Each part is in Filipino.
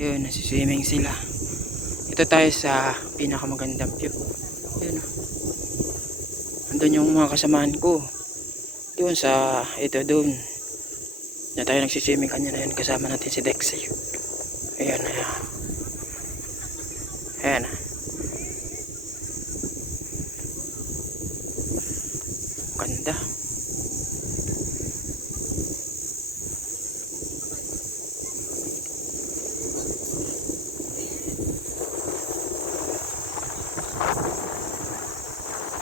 Yun, nasiswimming sila. Ito tayo sa pinakamagandang view. Yun. Andun yung mga kasamaan ko. Doon sa, ito doon. Na tayo nagsiswimming kanya na yun. Kasama natin si Dex. Ayan, ayan. Ayan. Ganda.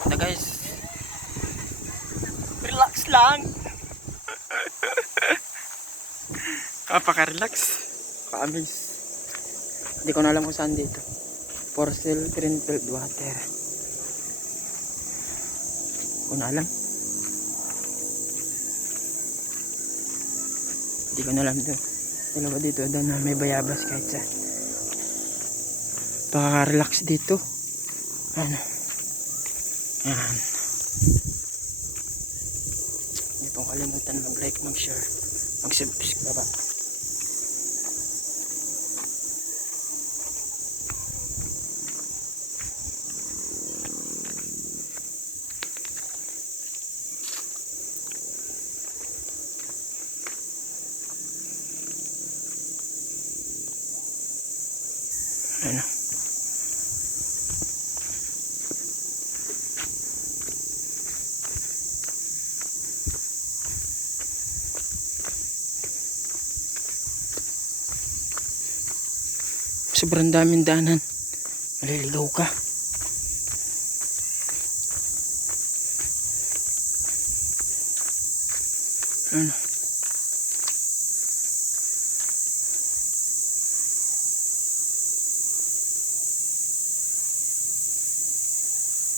Na guys, relax lang. Kapaka-relax, ka-amaze. Hindi ko na alam kung saan dito. For sale Greenfield water. Hindi ko na alam. Hindi ko na alam doon. Dalawa dito doon na may bayabas kahit saan. Pakaka-relax dito. Ano? Yan. Hindi pong kalimutan mag-like, mag-share, mag-subscribe. Baba. Ano? Sobrang daming daanan. Maliligaw ka. Ano?